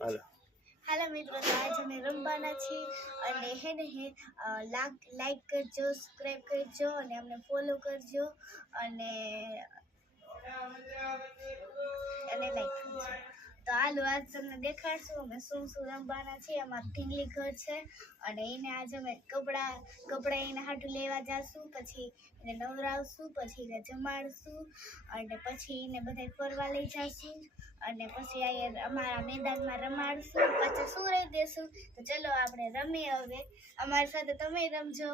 હાલો. હાલો મિત્રો, તો આજે અમે રમવાના છીએ અને હે ને હે લાઈક કરજો સબસ્ક્રાઈબ કરજો અને અમને ફોલો કરજો અને અને લાઈક કરજો. તો હાલો આજ તમને દેખાડશું. અમે શું શું રમવાના છીએ. અમારું ઢીંગલી ઘર છે અને એને આજે અમે કપડાં કપડાં એને હાટું લેવા જાશું. પછી એને નવરાવશું, પછી એને જમાડશું અને પછી એને બધા ફરવા લઈ જઈશું અને પછી અહીંયા અમારા મેદાનમાં રમાડશું. પછી રહી દેશું? તો ચલો આપણે રમીએ હવે. અમારી સાથે તમે રમજો.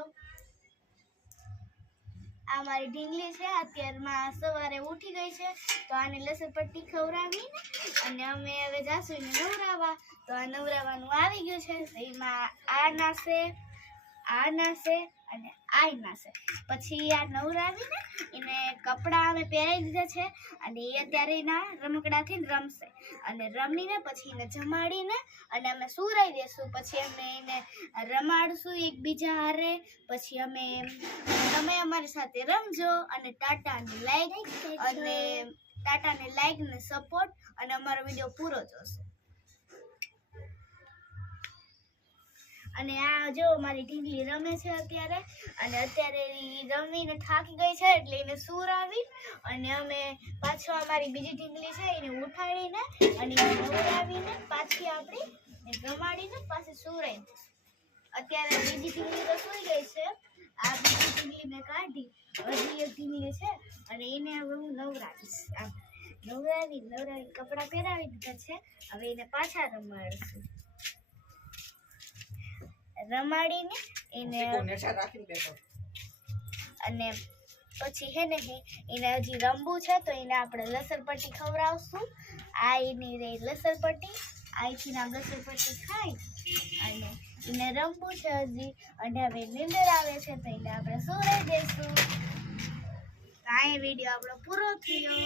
આ મારી ઢીંગલી છે અત્યારમાં સવારે ઉઠી ગઈ છે, તો આને લસણ પટ્ટી ખવડાવી અને અમે હવે જાશું નવરાવા. તો આ નવરાવાનું આવી ગયું છે એમાં આ નાશે આ નાશે અને આ નાશે. પછી આ નવરાવીને કપડાં અમે પહેરાવી દીધા છે અને એ અત્યારે એના રમકડાથી રમશે. અને રમીને પછી એને જમાડીને અને અમે સુરાઈ દેશું. પછી અમે એને રમાડશું એકબીજા હારે. પછી અમે તમે અમારી સાથે રમજો અને ટાટાને લાઈક અને ટાટાને લાઈક ને સપોર્ટ અને અમારો વીડિયો પૂરો જોશો. અને આ જો મારી ઢીંગલી રમે છે અત્યારે, અને અત્યારે રમીને થાકી ગઈ છે એટલે એને સૂર આવી, અને અમે પાછો અમારી બીજી ઢીંગલી છે એને ઉઠાડીને અને નવડાવીને પાછી આપણી રમાડીને પાછી સૂરાઈ અત્યારે બીજી ઢીંગલી તો સૂઈ ગઈ છે. આ બીજી ઢીંગલી મેં કાઢી, હજી એક ઢીંગલી છે, અને એને હવે હું નવરાવીશ. આમ નવરાવી નવરાવી, કપડાં પહેરાવી દીધા છે. હવે એને પાછા રમાડશું. રમાડીને એને અને પછી હે ને હે એને હજી રમવું છે તો એને આપણે લસણપટ્ટી ખવડાવશું. આ એની રે લસણપટ્ટી આઈથી ના લસણપટ્ટી ખાય. અને એને રમવું છે હજી અને હવે નીંદર આવે છે તો એને આપણે સુરાઈ દઈશું આ વીડિયો આપણો પૂરો થયો.